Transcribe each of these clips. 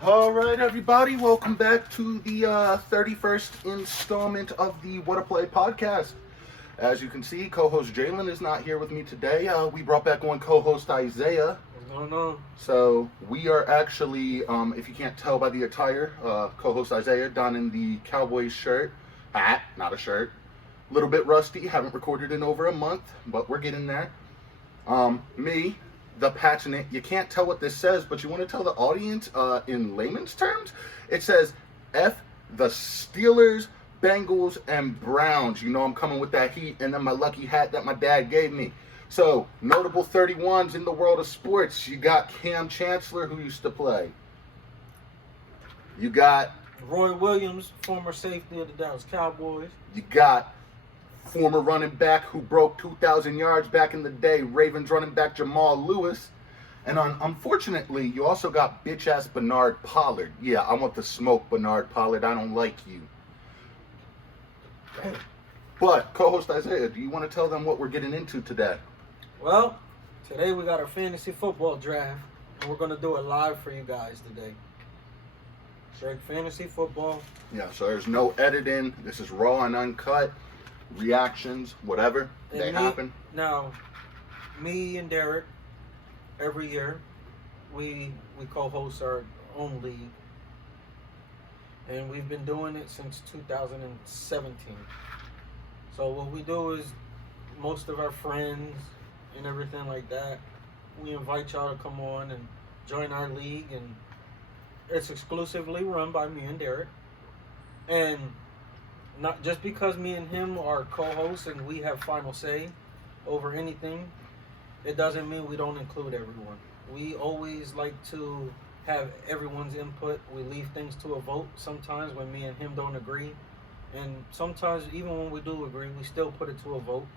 All right, everybody, welcome back to the 31st installment of the WhattaPlay podcast. As you can see, co-host Jalen is not here with me today. We brought back on co-host Isaiah. What's going on? So we are actually, if you can't tell by the attire, co-host Isaiah donning the Cowboys shirt, hat, not a shirt. A little bit rusty, haven't recorded in over a month, but we're getting there. Me, the passionate, you can't tell what this says, but you want to tell the audience in layman's terms? It says, F the Steelers, Bengals, and Browns. You know I'm coming with that heat, and then my lucky hat that my dad gave me. So, notable 31s in the world of sports. You got Kam Chancelor, who used to play. You got Roy Williams, former safety of the Dallas Cowboys. You got former running back who broke 2,000 yards back in the day, Ravens running back Jamal Lewis. And unfortunately, you also got bitch-ass Bernard Pollard. Yeah, I want the smoke, Bernard Pollard. I don't like you. But, co-host Isaiah, do you want to tell them what we're getting into today? Well, today we got our fantasy football draft, and we're going to do it live for you guys today. Straight fantasy football. Yeah, so there's no editing. This is raw and uncut. Reactions, whatever, they happen. Now, me and Dereck, every year, we co-host our own league. And we've been doing it since 2017. So what we do is, most of our friends and everything like that, we invite y'all to come on and join our league. And it's exclusively run by me and Dereck. And not just because me and him are co-hosts and we have final say over anything, it doesn't mean we don't include everyone. We always like to have everyone's input. We leave things to a vote sometimes when me and him don't agree. And sometimes even when we do agree, we still put it to a vote,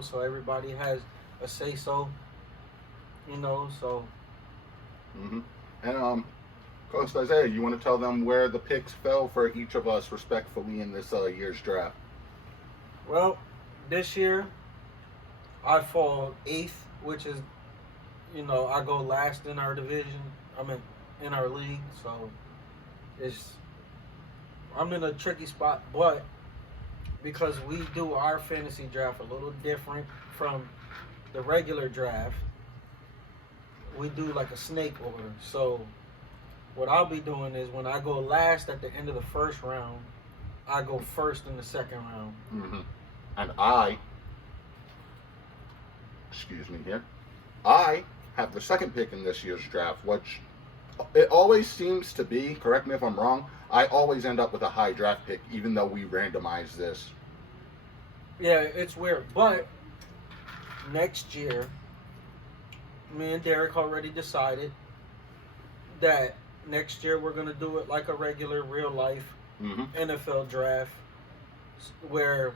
so everybody has a say-so, so. Mm-hmm. And, Coach Isaiah, you want to tell them where the picks fell for each of us respectfully in this year's draft? Well, this year, I fall 8th, which is, I go last in our division. In our league, so I'm in a tricky spot, but because we do our fantasy draft a little different from the regular draft, we do like a snake order. So what I'll be doing is when I go last at the end of the first round, I go first in the second round. Mm-hmm. And I have the second pick in this year's draft, which it always seems to be, correct me if I'm wrong, I always end up with a high draft pick, even though we randomize this. Yeah, it's weird. But next year, me and Dereck already decided that next year we're going to do it like a regular real life NFL draft where,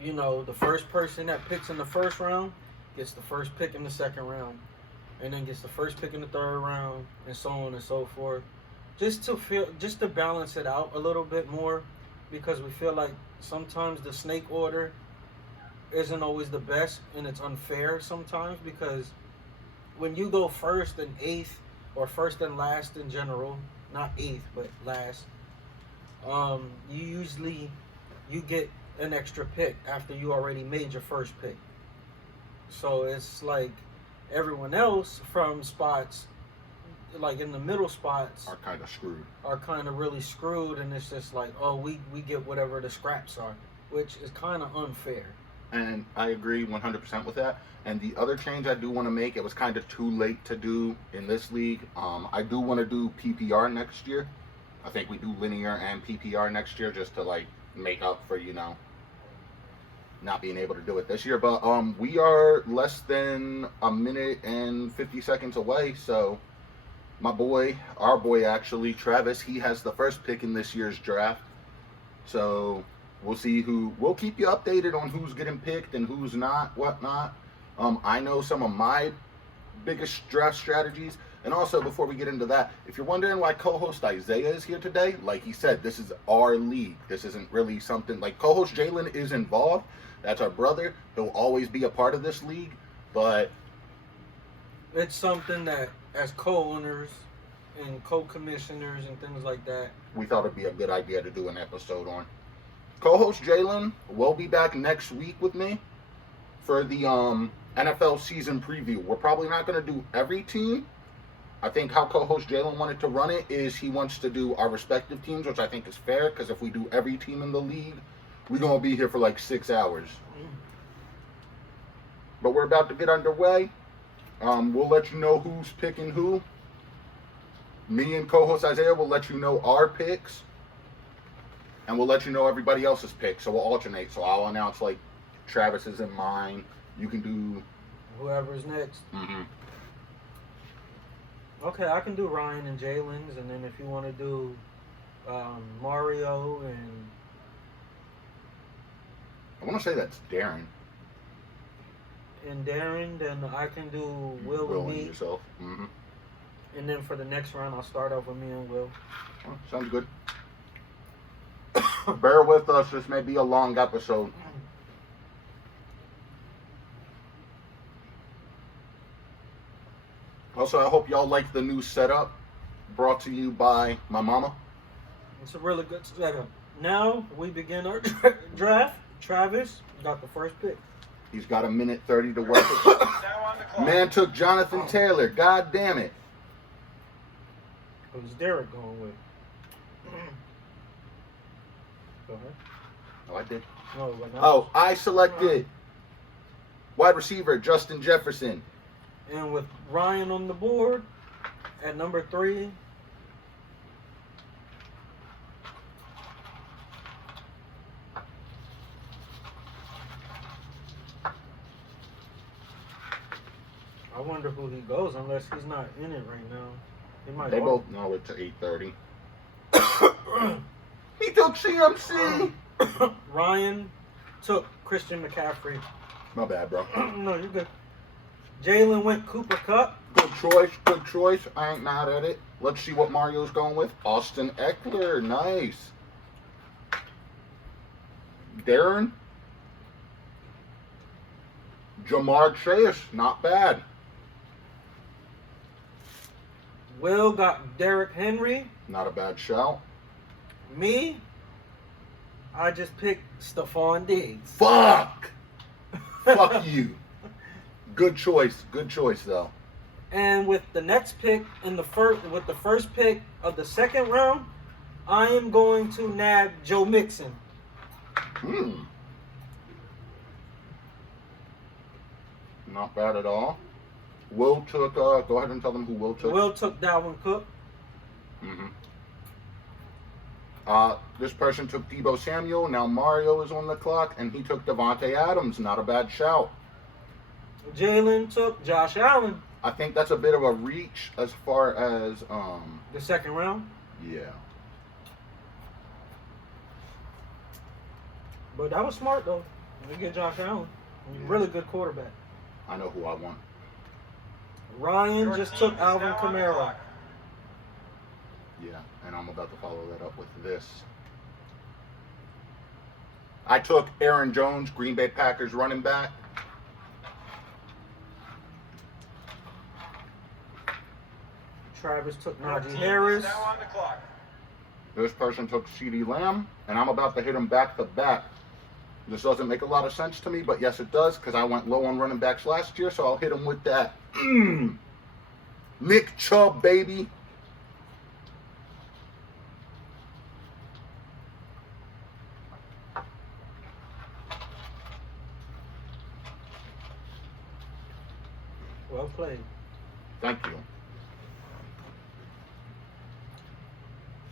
the first person that picks in the first round gets the first pick in the second round and then gets the first pick in the third round and so on and so forth. Just to balance it out a little bit more, because we feel like sometimes the snake order isn't always the best and it's unfair sometimes, because when you go first and 8th, or first and last in general, not 8th, but last, you get an extra pick after you already made your first pick. So it's like everyone else from spots, like in the middle spots, are kind of screwed. Are kind of really screwed, and it's just like, oh, we get whatever the scraps are, which is kind of unfair. And I agree 100% with that. And the other change I do want to make, it was kind of too late to do in this league. I do want to do PPR next year. I think we do linear and PPR next year just to make up for, not being able to do it this year. But we are less than a minute and 50 seconds away. So our boy actually, Travis, he has the first pick in this year's draft. So we'll see we'll keep you updated on who's getting picked and who's not, whatnot. I know some of my biggest draft strategies. And also, before we get into that, if you're wondering why co-host Isaiah is here today, like he said, this is our league. This isn't really something like co-host Jalen is involved. That's our brother. He'll always be a part of this league. But it's something that, as co-owners, and co-commissioners and things like that. We thought it'd be a good idea to do an episode on. Co-host Jalen will be back next week with me for the NFL season preview. We're probably not going to do every team. I think how co-host Jalen wanted to run it is he wants to do our respective teams, which I think is fair, because if we do every team in the league, we're going to be here for like 6 hours. But we're about to get underway. We'll let you know who's picking who. Me and co-host Isaiah will let you know our picks. And we'll let you know everybody else's picks. So we'll alternate. So I'll announce like Travis's and mine. You can do whoever's next. Mm-hmm. Okay, I can do Ryan and Jalen's, and then if you want to do Mario and I want to say that's Darren. And Darren, then I can do Will and me. Yourself. Mm-hmm. And then for the next round, I'll start off with me and Will. Oh, sounds good. Bear with us. This may be a long episode. Also, I hope y'all like the new setup brought to you by my mama. It's a really good setup. Now we begin our draft. Travis got the first pick. He's got 1:30 to work it. Man took Jonathan Taylor. God damn it. Who's Dereck going with? Go ahead. Oh, I did. No, but not. Oh, I selected wide receiver Justin Jefferson. And with Ryan on the board at number 3. I wonder who he goes unless he's not in it right now. He might. They both know it's 8:30. He took CMC. Ryan took Christian McCaffrey. My bad, bro. No, you're good. Jalen went Cooper Kupp. Good choice. Good choice. I ain't mad at it. Let's see what Mario's going with. Austin Eckler. Nice. Darren. Jamar Chase. Not bad. Will got Derrick Henry. Not a bad shout. Me, I just picked Stephon Diggs. Fuck. Fuck you. Good choice. Good choice, though. And with the next pick in the first pick of the second round, I am going to nab Joe Mixon. Not bad at all. Will took. Go ahead and tell them who Will took. Will took Dalvin Cook. Mm-hmm. This person took Deebo Samuel. Now Mario is on the clock, and he took Devontae Adams. Not a bad shout. Jalen took Josh Allen. I think that's a bit of a reach as far as the second round. Yeah. But that was smart though. We get Josh Allen. He's a really good quarterback. I know who I want. Ryan just took Alvin Kamara. Yeah, and I'm about to follow that up with this. I took Aaron Jones, Green Bay Packers running back. Travis took Najee Harris. This person took CeeDee Lamb, and I'm about to hit him back to back. This doesn't make a lot of sense to me, but yes, it does, because I went low on running backs last year, so I'll hit him with that. Nick Chubb, baby. Well played. Thank you.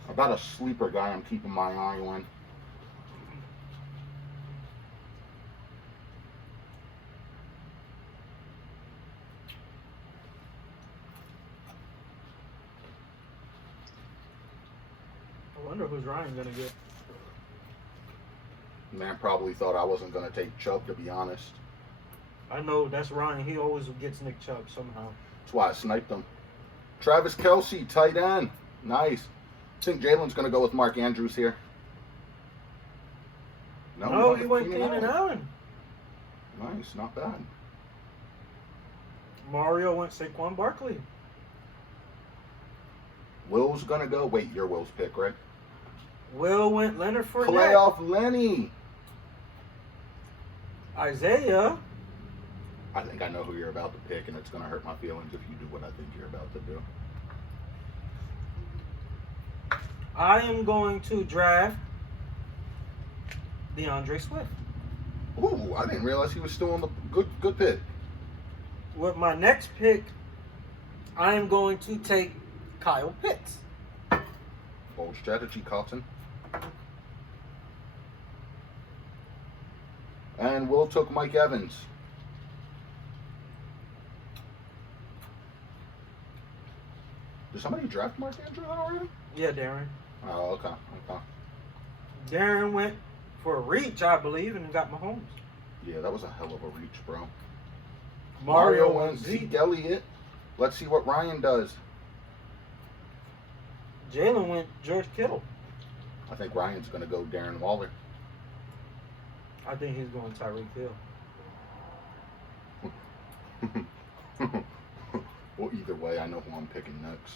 About a sleeper guy I'm keeping my eye on. I wonder who's Ryan gonna get. Man probably thought I wasn't going to take Chubb, to be honest. I know that's Ryan. He always gets Nick Chubb somehow. That's why I sniped him. Travis Kelce, tight end. Nice. I think Jalen's going to go with Mark Andrews here. No, he went Keenan Allen. Nice, not bad. Mario went Saquon Barkley. Will's gonna go. Wait, your Will's pick, right? Will went Leonard Fournette. Playoff Lenny. Isaiah. I think I know who you're about to pick, and it's gonna hurt my feelings if you do what I think you're about to do. I am going to draft DeAndre Swift. Ooh, I didn't realize he was still on the good pick. With my next pick, I am going to take Kyle Pitts. Bold strategy, Carlton. And Will took Mike Evans. Did somebody draft Mark Andrews already? Yeah, Darren. Oh, okay. Darren went for a reach, I believe, and got Mahomes. Yeah, that was a hell of a reach, bro. Mario went Zeke Elliott. Let's see what Ryan does. Jalen went George Kittle. I think Ryan's going to go Darren Waller. I think he's going Tyreek Hill. Well, either way, I know who I'm picking next.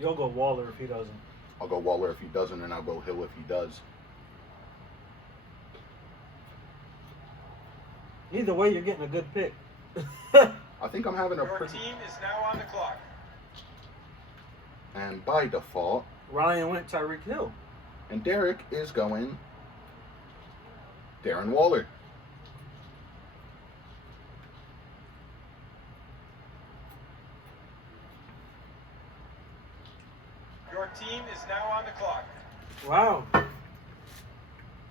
You'll go Waller if he doesn't. I'll go Waller if he doesn't, and I'll go Hill if he does. Either way, you're getting a good pick. I think I'm having a Your pretty... team is now on the clock. And by default... Ryan went Tyreek Hill. And Dereck is going Darren Waller. Your team is now on the clock. Wow.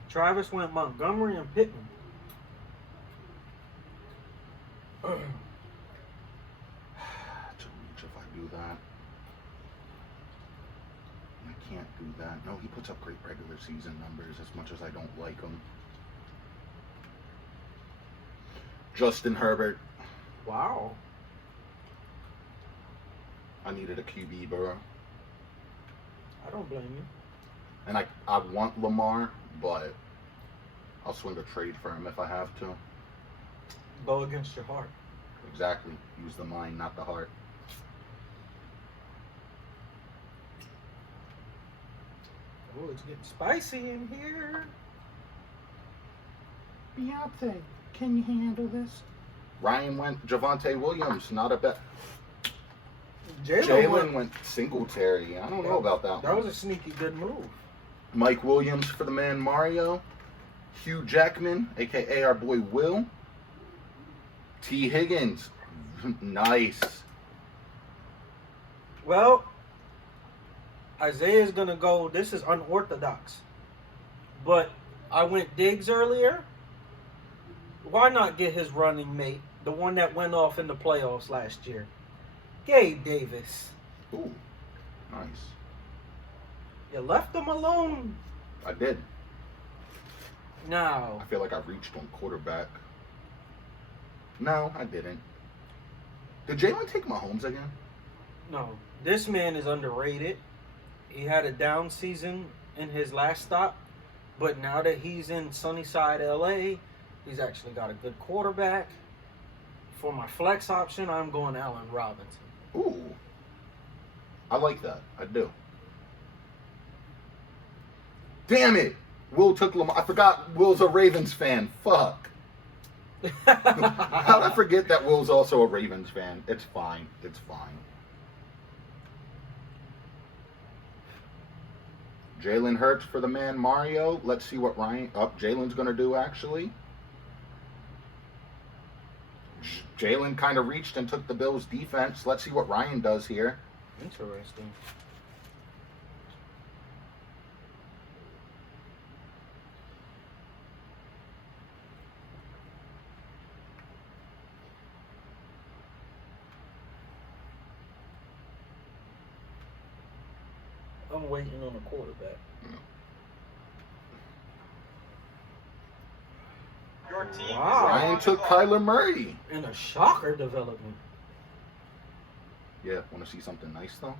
Travis went Montgomery and Pittman. To reach if I do that. I can't do that. No, he puts up great regular season numbers as much as I don't like him. Justin Herbert. Wow. I needed a QB, bro. I don't blame you. And I want Lamar, but I'll swing a trade for him if I have to. Go against your heart. Exactly. Use the mind, not the heart. Oh, it's getting spicy in here. Beyonce, can you handle this? Ryan went Javonte Williams, not a bet. Jalen went Singletary. I don't know about that That one. was a sneaky good move. Mike Williams for the man Mario. Hugh Jackman, a.k.a. our boy Will. T. Higgins. Nice. Well, Isaiah's going to go. This is unorthodox. But I went Diggs earlier. Why not get his running mate, the one that went off in the playoffs last year? Gabe Davis. Ooh, nice. You left him alone. I did. Now, I feel like I reached on quarterback. No, I didn't. Did Jalen take Mahomes again? no. This man is underrated. He had a down season in his last stop. But now that he's in Sunnyside, LA, he's actually got a good quarterback. For my flex option, I'm going Allen Robinson. Ooh. I like that. I do. Damn it! Will took Lamar. I forgot Will's a Ravens fan. Fuck. How'd I forget that Will's also a Ravens fan? It's fine. It's fine. Jalen Hurts for the man Mario. Let's see what Jalen's going to do, actually. Jalen kind of reached and took the Bills' defense. Let's see what Ryan does here. Interesting. I'm waiting on a quarterback. Your team Wow. is now Ryan on the took clock. Kyler Murray. And a shocker development. Yeah, want to see something nice, though?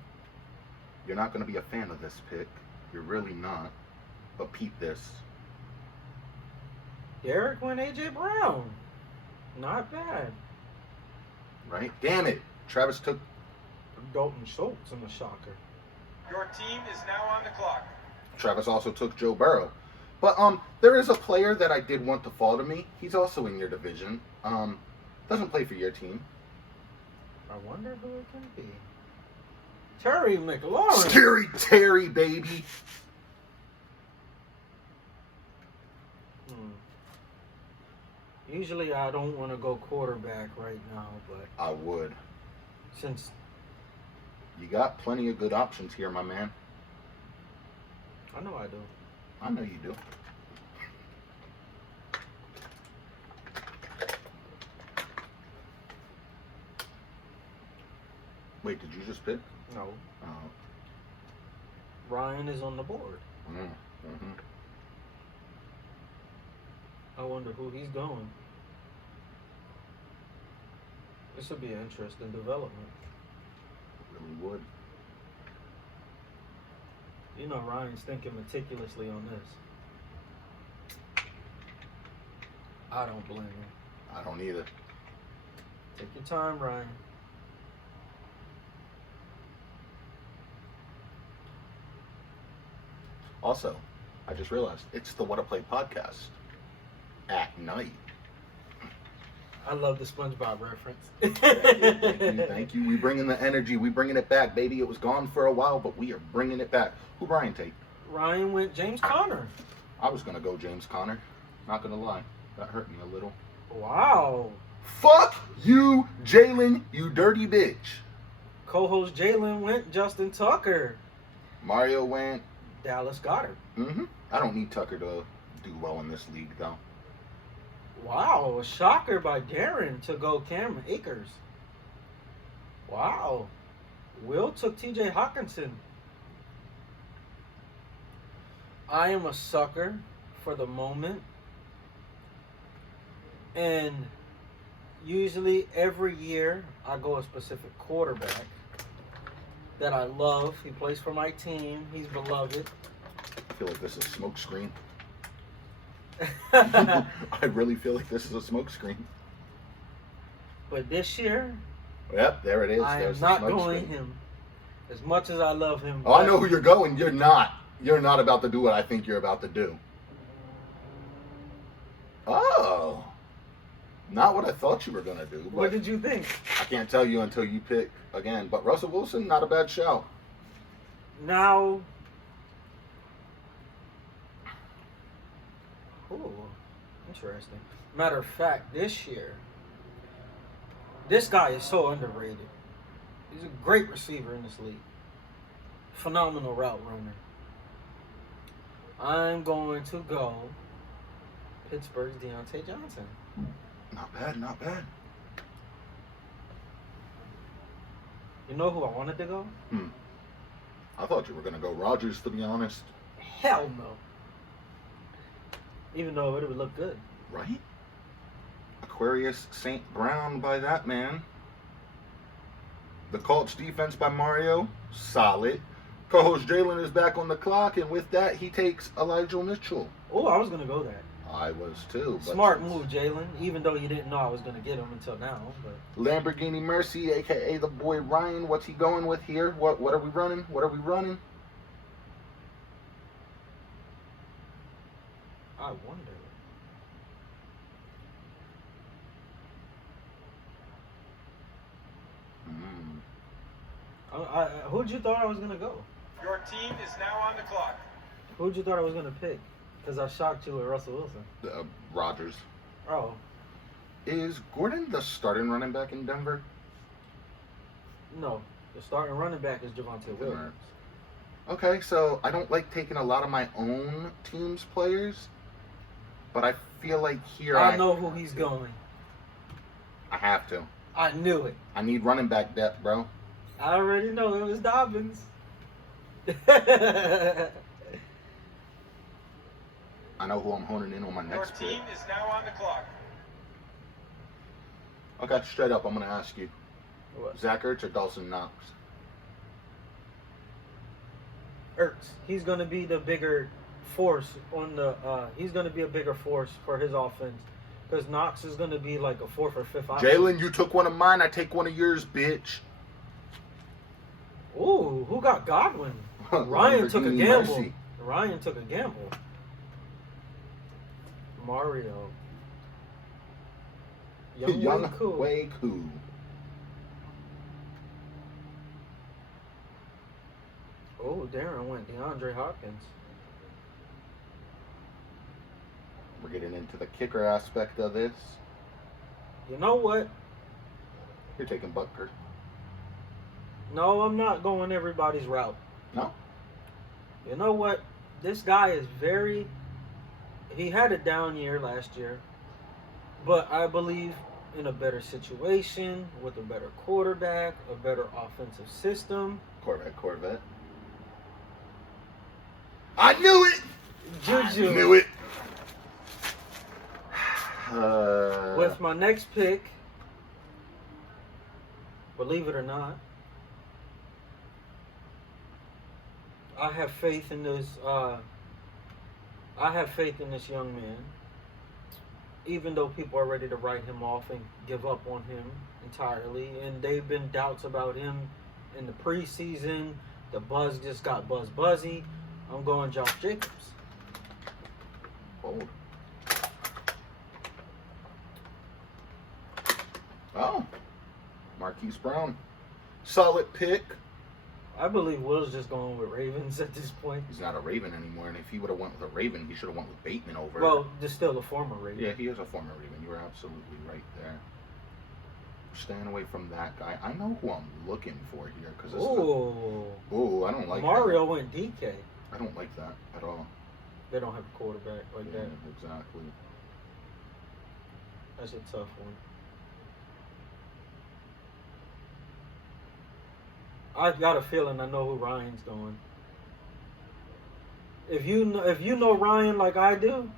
You're not going to be a fan of this pick. You're really not. But peep this. Dereck went A.J. Dalton Schultz in the shocker. Your team is now on the clock. Travis also took Joe Burrow. But there is a player that I did want to fall to me. He's also in your division. Doesn't play for your team. I wonder who it can be. Terry McLaurin. Scary Terry, baby. Usually I don't want to go quarterback right now, but I would. since You got plenty of good options here, my man. I know I do. I know you do. Wait, did you just pick? No. Oh. Ryan is on the board. Mm-hmm. I wonder who he's going. This would be an interesting development. Really would. You know Ryan's thinking meticulously on this. I don't blame him. I don't either. Take your time, Ryan. Also, I just realized it's the WhattaPlay podcast at night. I love the SpongeBob reference. Thank you. We bringing the energy. We bringing it back, baby. It was gone for a while, but we are bringing it back. Who Brian take? Ryan went James Conner. I was gonna go James Conner. Not gonna lie, that hurt me a little. Wow. Fuck you, Jalen, you dirty bitch. Co-host Jalen went Justin Tucker. Mario went. Dallas Goedert. I don't need Tucker to do well in this league, though. Wow, a shocker by Darren to go Cam Akers. Wow. Will took TJ Hawkinson. I am a sucker for the moment. And usually every year I go a specific quarterback that I love. He plays for my team. He's beloved. I feel like this is a smoke screen. I really feel like this is a smoke screen. But this year, Yep, there it is. I am There's the not smoke going screen. him. As much as I love him. Oh, I know who you're going. You're not. You're not about to do what I think you're about to do. Oh. Not what I thought you were going to do. What But did you think? I can't tell you until you pick again. But Russell Wilson, not a bad shout. Now, ooh, interesting. Matter of fact, this year, this guy is so underrated. He's a great receiver in this league. Phenomenal route runner. I'm going to go Pittsburgh's Deontay Johnson. Not bad, not bad. You know who I wanted to go? I thought you were going to go Rodgers, to be honest. Hell no. Even though it would look good. Right? Aquarius St. Brown by that man. The Colts defense by Mario, solid. Co-host Jalen is back on the clock, and with that, he takes Elijah Mitchell. Oh, I was going to go there. I was too. But Smart move, Jalen. Even though you didn't know I was going to get him until now. But Lamborghini Mercy, a.k.a. the boy Ryan. What's he going with here? What are we running? What are we running? I wonder. Who'd you thought I was going to go? Your team is now on the clock. Who'd you thought I was going to pick? Because I shocked you with Russell Wilson. Rodgers. Oh. Is Gordon the starting running back in Denver? No. The starting running back is Javonte Williams. Okay, so I don't like taking a lot of my own team's players, but I feel like here I know who he's going. I have to. I knew it. I need running back depth, bro. I already know it was Dobbins. I know who I'm honing in on my Your next pick. team is now on the clock. Okay, straight up, I'm going to ask you. What? Zach Ertz or Dawson Knox? Ertz. He's going to be the bigger force on the. He's going to be a bigger force for his offense. Because Knox is going to be like a fourth or fifth option. Jalen, you took one of mine. I take one of yours, bitch. Ooh, who got Godwin? Ryan took a Lamborghini gamble. Mercy. Ryan took a gamble. Mario. Young Cool. Way Cool. Oh, Darren went DeAndre Hopkins. We're getting into the kicker aspect of this. You know what? You're taking Butker. No, I'm not going everybody's route. No? You know what? This guy is very... He had a down year last year. But I believe in a better situation, with a better quarterback, a better offensive system. Corvette. I knew it! Juju. I knew it! With my next pick, believe it or not, I have faith in this. I have faith in this young man. Even though people are ready to write him off and give up on him entirely, and they've been doubts about him in the preseason. The buzz just got buzzy. I'm going Josh Jacobs. Bold. Oh, Marquise Brown. Solid pick. I believe Will's just going with Ravens at this point. He's not a Raven anymore, and if he would have went with a Raven, he should have went with Bateman over. Well, just still a former Raven. Yeah, he is a former Raven. You were absolutely right there. Staying away from that guy. I know who I'm looking for here because this Ooh, I don't like Mario went DK. that. I don't like that at all. They don't have a quarterback like Yeah, that. exactly. That's a tough one. I've got a feeling I know who Ryan's going. If you know Ryan like I do,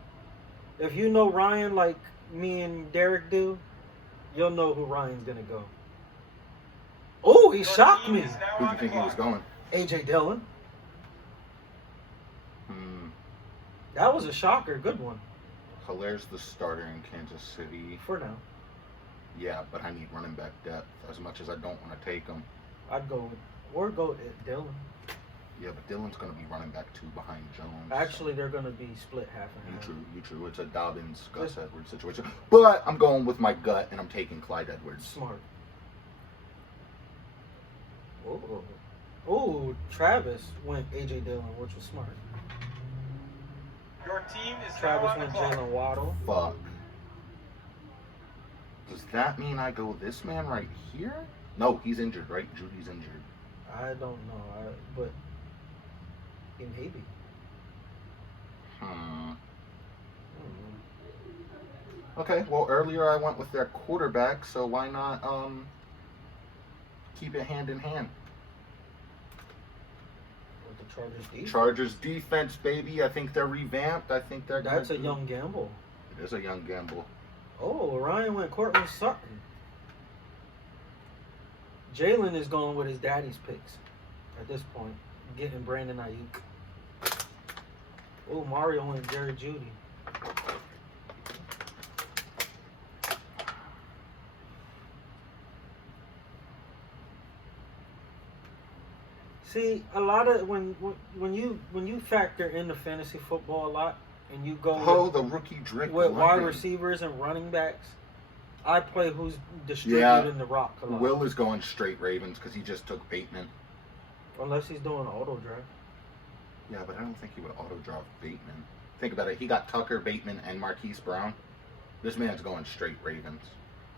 if you know Ryan like me and Derek do, you'll know who Ryan's gonna go. Oh, he shocked me. Who do you think he was going? AJ Dillon. That was a shocker. Good one. Hilaire's the starter in Kansas City. For now. Yeah, but I need running back depth as much as I don't want to take him. I'd go with Dillon. Yeah, but Dillon's going to be running back 2 behind Jones. Actually, they're going to be split half and half. You true. It's a Dobbins, Gus Edwards situation. But I'm going with my gut, and I'm taking Clyde Edwards. Smart. Oh, Travis went AJ Dillon, which was smart. Your team is now Travis on the went clock. Jalen Waddle. Fuck. Does that mean I go this man right here? No, he's injured, right? Judy's injured. I don't know, but he may be. Okay, well, earlier I went with their quarterback, so why not keep it hand in hand? With the Chargers defense. Chargers defense, baby. I think they're revamped. I think they're. That's a young gamble. It is a young gamble. Oh, Ryan went Cortland Sutton. Jalen is going with his daddy's picks at this point, getting Brandon Ayuk. Oh, Mario went Jerry Judy. See, a lot of when you factor into fantasy football a lot, and you go the rookie Drake with wide London. receivers and running backs, I play who's distributing the rock a lot. Will is going straight Ravens because he just took Bateman. Unless he's doing auto draft. Yeah, but I don't think he would auto draft Bateman. Think about it. He got Tucker, Bateman, and Marquise Brown. This man's going straight Ravens.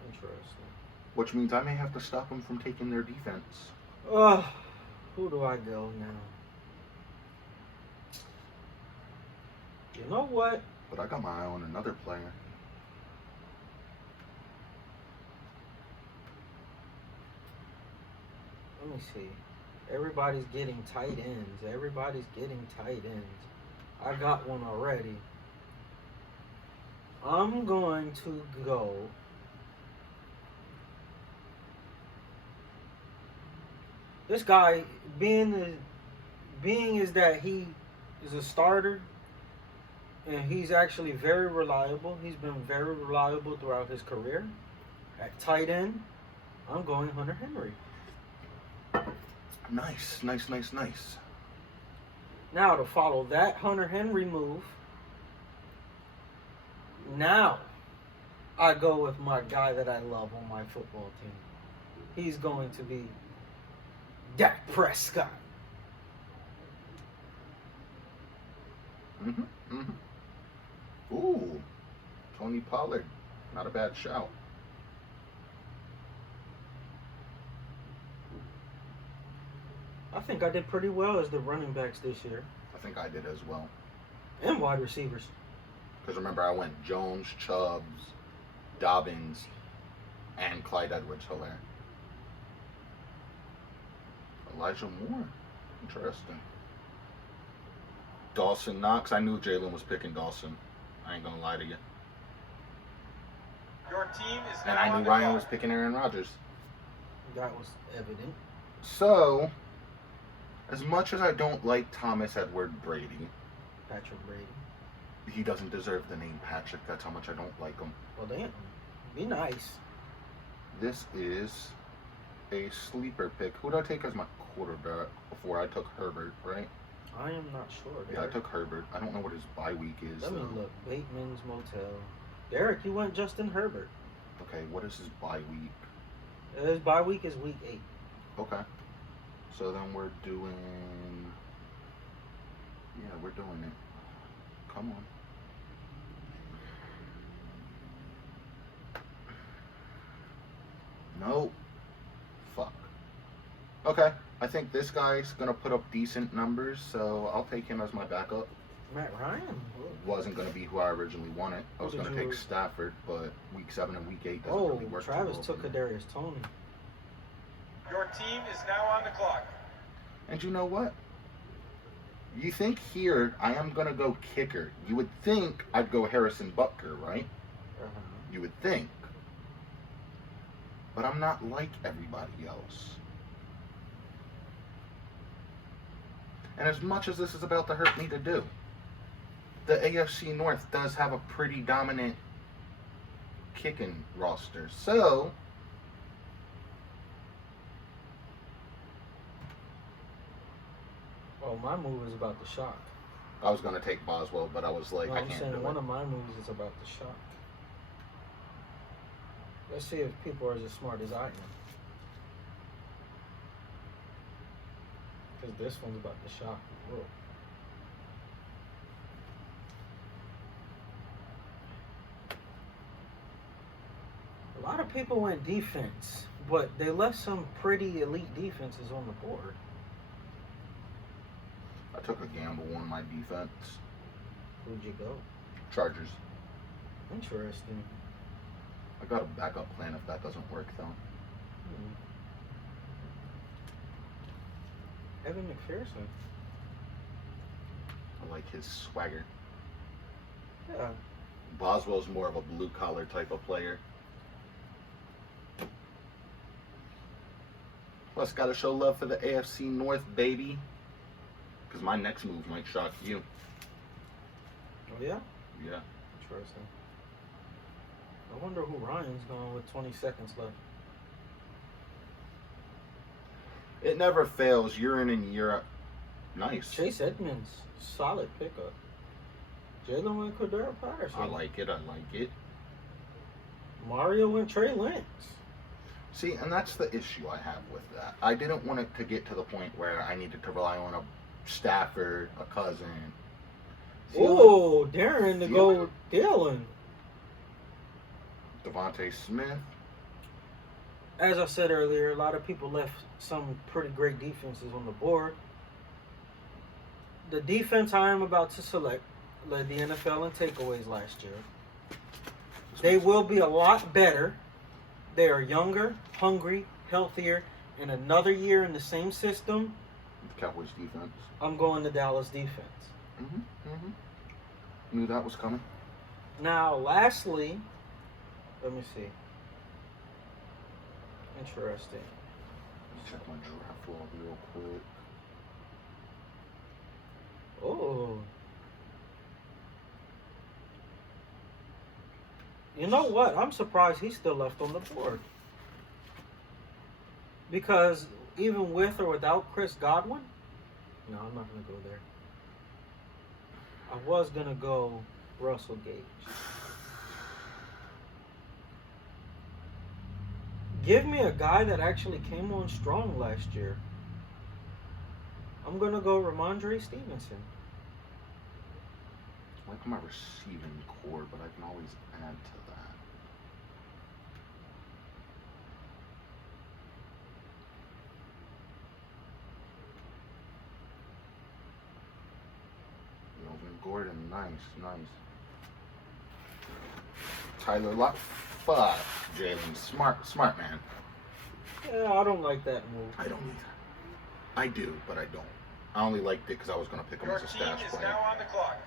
Interesting. Which means I may have to stop him from taking their defense. Who do I go now? You know what? But I got my eye on another player. Let me see. Everybody's getting tight ends. I got one already. I'm going to go. This guy, being is that he is a starter, and he's actually very reliable. He's been very reliable throughout his career. At tight end, I'm going Hunter Henry. Nice, nice, nice, nice. Now to follow that Hunter Henry move, now I go with my guy that I love on my football team. He's going to be Dak Prescott. Ooh, Tony Pollard. Not a bad shout. I think I did pretty well as the running backs this year. I think I did as well. And wide receivers. Because remember, I went Jones, Chubbs, Dobbins, and Clyde Edwards-Helaire. Elijah Moore. Interesting. Dawson Knox. I knew Jalen was picking Dawson. I ain't gonna lie to you. Your team is now And I on knew the Ryan clock. was picking Aaron Rodgers. That was evident. So, as much as I don't like Thomas Edward Brady, Patrick Brady. he doesn't deserve the name Patrick. That's how much I don't like him. Well, damn. Be nice. This is a sleeper pick. Who did I take as my quarterback before I took Herbert, right? I am not sure. Yeah, I Derek. took Herbert. I don't know what his bye week is. Let me though. look. Bateman's Motel. Derek, you went Justin Herbert. Okay, what is his bye week? His bye week is week 8. Okay. So then we're doing... Yeah, we're doing it. Come on. No. Fuck. Okay. I think this guy's going to put up decent numbers, so I'll take him as my backup. Matt Ryan? Wasn't going to be who I originally wanted. I was Who going did to you- take Stafford, but week 7 and week 8 doesn't Oh, really work. too Travis well took for me. Kadarius Toney. Your team is now on the clock. And you know what? You think here I am going to go kicker. You would think I'd go Harrison Butker, right? Uh-huh. You would think. But I'm not like everybody else. And as much as this is about to hurt me to do, the AFC North does have a pretty dominant kicking roster. So, Oh, my move is about to shock. I was going to take Boswell, but I was like, No, I I'm can't saying do one it. of my moves is about to shock. Let's see if people are as smart as I am. Because this one's about to shock the world. A lot of people went defense, but they left some pretty elite defenses on the board. I took a gamble on my defense. Who'd you go? Chargers. Interesting. I got a backup plan if that doesn't work, though. Evan McPherson. I like his swagger. Yeah. Boswell's more of a blue-collar type of player. Plus, gotta show love for the AFC North, baby. Because my next move might shock you. Oh, yeah? Yeah. Interesting. I wonder who Ryan's going with 20 seconds left. It never fails. Year in and year out. Nice. Chase Edmonds, solid pickup. Jalen went Cordero Patterson. I like it. I like it. Mario went Trey Lance. See, and that's the issue I have with that. I didn't want it to get to the point where I needed to rely on a Stafford, a Cousin. Oh, Darren to Thielen? go Dylan. Devontae Smith. As I said earlier, a lot of people left some pretty great defenses on the board. The defense I am about to select led the NFL in takeaways last year. They will be a lot better. They are younger, hungry, healthier, and another year in the same system. Cowboys defense. I'm going to Dallas defense. Knew that was coming. Now, lastly, let me see. Interesting. Check my draft log real quick. Oh. You know what? I'm surprised he's still left on the board. Because even with or without Chris Godwin? No, I'm not going to go there. I was going to go Russell Gage. Give me a guy that actually came on strong last year. I'm going to go Ramondre Stevenson. It's like my receiving core, but I can always add to that. Melvin Gordon, nice. Tyler Lock, fuck. Jalen, smart man. Yeah, I don't like that move. I don't either. I do, but I don't. I only liked it because I was going to pick him Your as a team stash is player. now on the clock.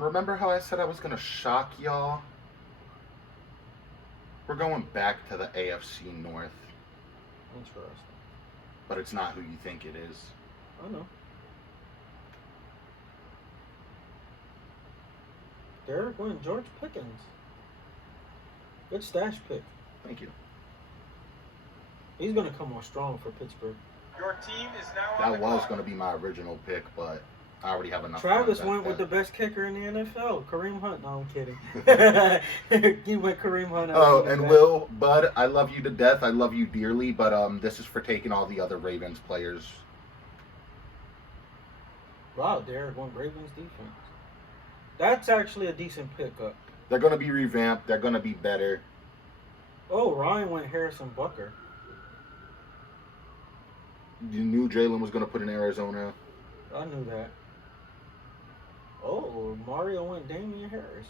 Remember how I said I was going to shock y'all? We're going back to the AFC North. Interesting. But it's not who you think it is. I know. Derek went George Pickens. Good stash pick. Thank you. He's going to come on strong for Pittsburgh. Your team is now on That the was clock. going to be my original pick, but I already have enough. Travis content went with the that- best kicker in the NFL, Kareem Hunt. No, I'm kidding. He went Kareem Hunt. Oh, and Will, Bud, I love you to death. I love you dearly, but this is for taking all the other Ravens players. Wow, Derek went Ravens defense. That's actually a decent pickup. They're going to be revamped. They're going to be better. Oh, Ryan went Harrison Butker. You knew Jalen was going to put in Arizona. I knew that. Oh, Mario went Damian Harris.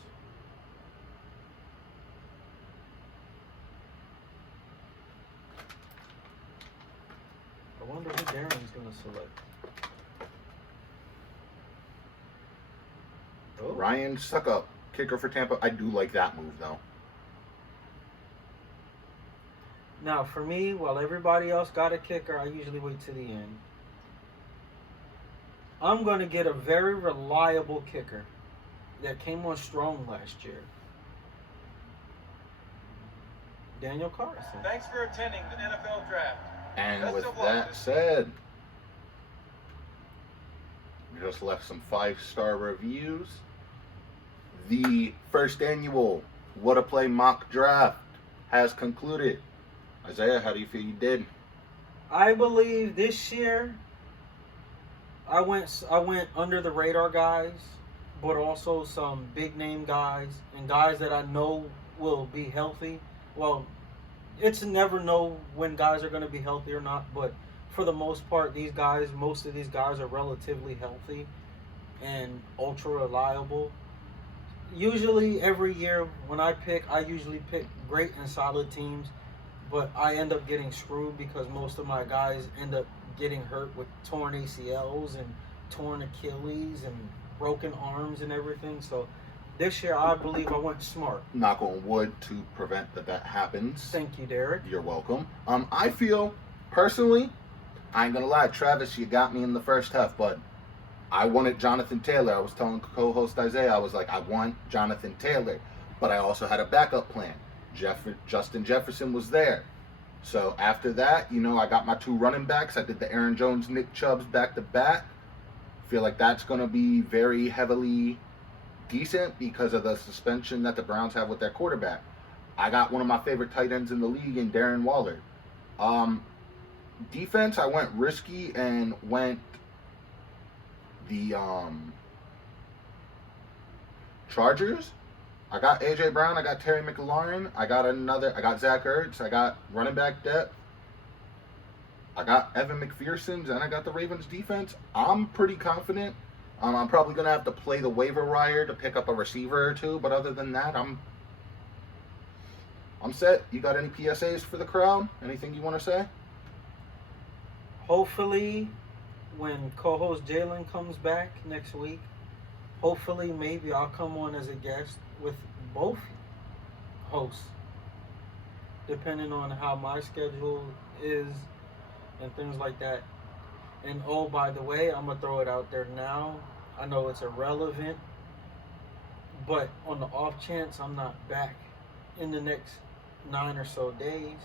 I wonder who Darren's going to select. Oh. Ryan Suckup, kicker for Tampa. I do like that move, though. Now, for me, while everybody else got a kicker, I usually wait to the end. I'm going to get a very reliable kicker that came on strong last year. Daniel Carlson. Thanks for attending the NFL Draft. And Best with of luck. that said, we just left some 5-star reviews. The first annual WhattaPlay mock draft has concluded. Isaiah, how do you feel you did? I believe this year I went under the radar guys, but also some big name guys and guys that I know will be healthy. Well, it's never know when guys are going to be healthy or not, but for the most part, most of these guys are relatively healthy and ultra reliable. Usually every year when I usually pick great and solid teams, but I end up getting screwed because most of my guys end up getting hurt with torn ACLs and torn Achilles and broken arms and everything. So this year I believe I went smart. Knock on wood to prevent that happens. Thank you, Derek. You're welcome. I feel, personally, I ain't gonna lie, Travis, you got me in the first half, but I wanted Jonathan Taylor. I was telling co-host Isaiah, I was like, I want Jonathan Taylor, but I also had a backup plan. Justin Jefferson was there. So after that, I got my 2 running backs. I did the Aaron Jones, Nick Chubbs back-to-back. Feel like that's going to be very heavily decent because of the suspension that the Browns have with their quarterback. I got one of my favorite tight ends in the league in Darren Waller. Defense, I went risky and went the Chargers. I got A.J. Brown. I got Terry McLaurin. I got Zach Ertz. I got running back depth. I got Evan McPherson's, and I got the Ravens defense. I'm pretty confident. I'm probably going to have to play the waiver wire to pick up a receiver or two, but other than that, I'm set. You got any PSAs for the crowd? Anything you want to say? Hopefully, when co-host Jalen comes back next week, hopefully maybe I'll come on as a guest with both hosts, depending on how my schedule is and things like that. And oh, by the way, I'm going to throw it out there now. I know it's irrelevant, but on the off chance I'm not back in the next 9 or so days,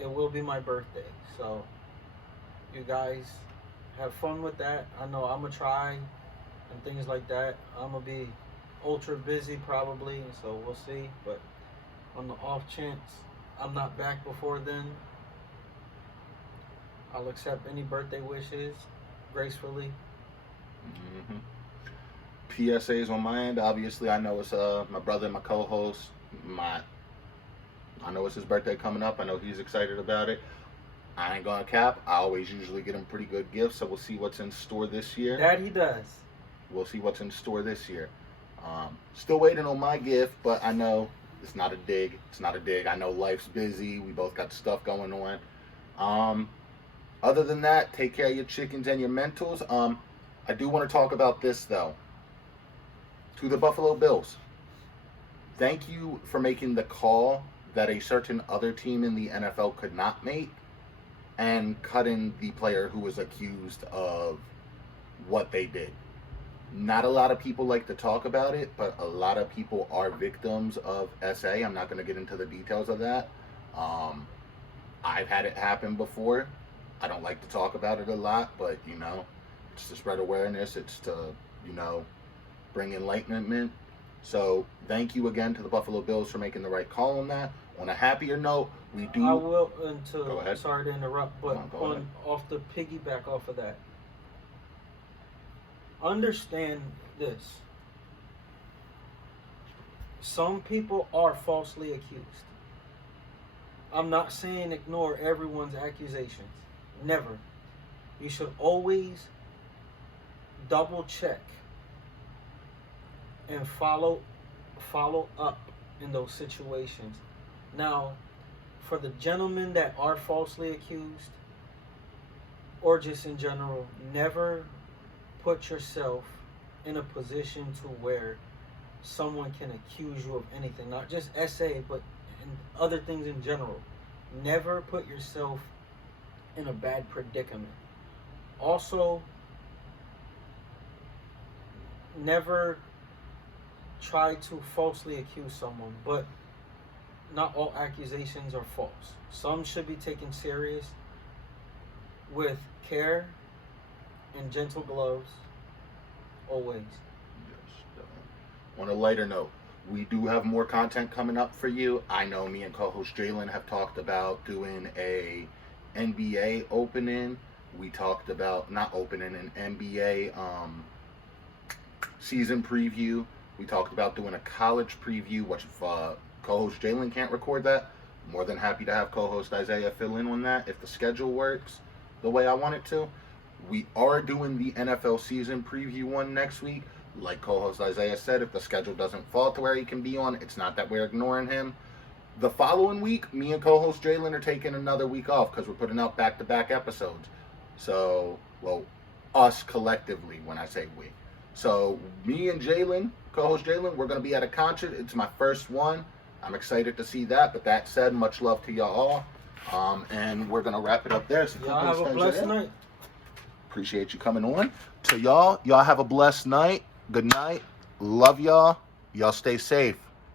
it will be my birthday. So you guys have fun with that. I know I'm gonna try and things like that. I'm gonna be ultra busy probably, so we'll see. But on the off chance I'm not back before then, I'll accept any birthday wishes gracefully. Mm-hmm. PSAs on my end. Obviously, I know it's my brother, my co-host. I know it's his birthday coming up. I know he's excited about it. I ain't gonna cap. I always usually get him pretty good gifts, so we'll see what's in store this year. That he does. We'll see what's in store this year. Still waiting on my gift, but I know it's not a dig. It's not a dig. I know life's busy. We both got stuff going on. Other than that, take care of your chickens and your mentals. I do want to talk about this, though. To the Buffalo Bills. Thank you for making the call that a certain other team in the NFL could not make and cutting the player who was accused of what they did. Not a lot of people like to talk about it, but a lot of people are victims of SA. I'm not going to get into the details of that. I've had it happen before. I don't like to talk about it a lot, but, you know, it's to spread awareness. It's to, you know, bring enlightenment. So thank you again to the Buffalo Bills for making the right call on that. On a happier note, we do... I will, Go ahead. sorry to interrupt, but Go ahead. off the piggyback off of that, understand this. Some people are falsely accused. I'm not saying ignore everyone's accusations. Never. You should always double check and follow up in those situations. Now, for the gentlemen that are falsely accused, or just in general, never put yourself in a position to where someone can accuse you of anything, not just SA, but in other things in general. Never put yourself in a bad predicament. Also, never try to falsely accuse someone, but not all accusations are false. Some should be taken serious with care and gentle gloves, always. Yes. On a lighter note, we do have more content coming up for you. I know me and co-host Jalen have talked about doing a NBA opening. We talked about not opening an NBA season preview. We talked about doing a college preview, which if co-host Jalen can't record that, more than happy to have co-host Isaiah fill in on that if the schedule works the way I want it to. We are doing the NFL season preview one next week. Like co-host Isaiah said, if the schedule doesn't fall to where he can be on, it's not that we're ignoring him. The following week, me and co-host Jalen are taking another week off because we're putting out back-to-back episodes. So, well, us collectively when I say we. So, me and Jalen, co-host Jalen, we're going to be at a concert. It's my first one. I'm excited to see that. But that said, much love to y'all all. And we're going to wrap it up there. So Y'all have a blessed night. Appreciate you coming on. To y'all have a blessed night. Good night. Love y'all. Y'all stay safe.